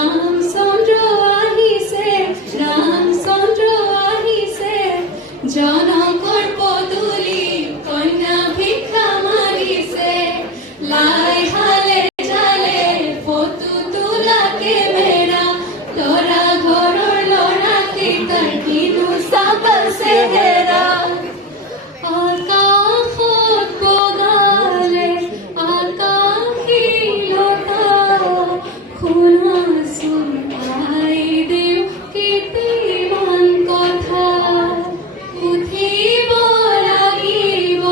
ৰামচন্দ্ৰ আহিছে, ৰামচন্দ্ৰ আহিছে, জনকৰ পদূলি কন্যা ভিক্ষা মাগিছে। লাই হালে জালে ফটো তোলা কেমেৰা, ল'ৰা ঘৰৰ ল'ৰা কেইটাৰ কিনো চাবা চেহেৰা। আকাশত বগালে আকাশীলতা, শুনাচোন আইদেউ কেইটিমান কথা। উঠিব লাগিব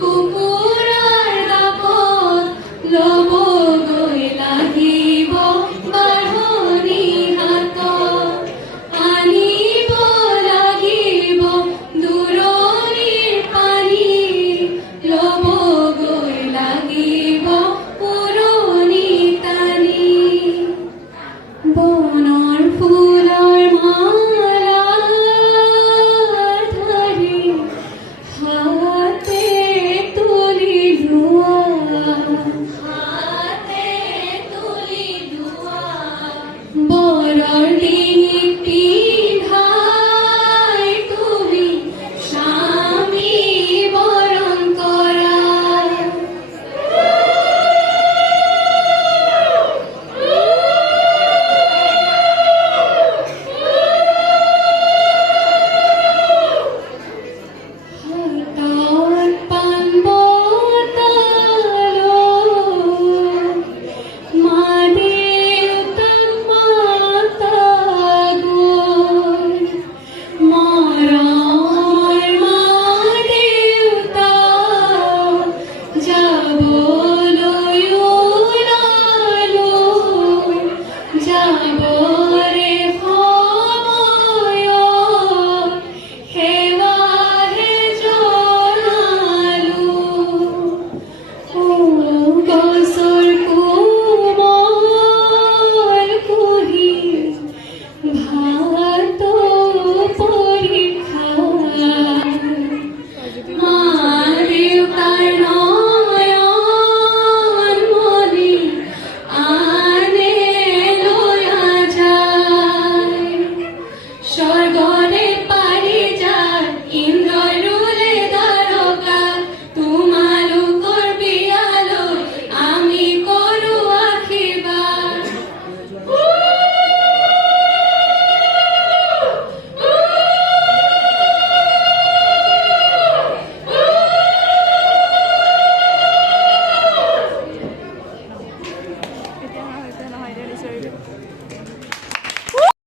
কুকুৰাৰ দাপত, ল'বগৈ লাগিব বাঢ়নি হাতত। আনিব লাগিব দূৰণিৰ পানী, ল'বগৈ লাগিব পুৰণি টানি। বনৰ ফুলৰ মালা ধৰি হাতে তুলি লোৱা, হাতে তুলি লোৱা। বৰৰ ডিঙিত পিন্ধাই তুমি স্বামী বৰণ কৰা। হাতত পাণ বটালৈ মা দেউতাক মাতা গৈ, মৰমৰ মা দেউতাক যাবলৈ ওলালোঁ, যাবলৈ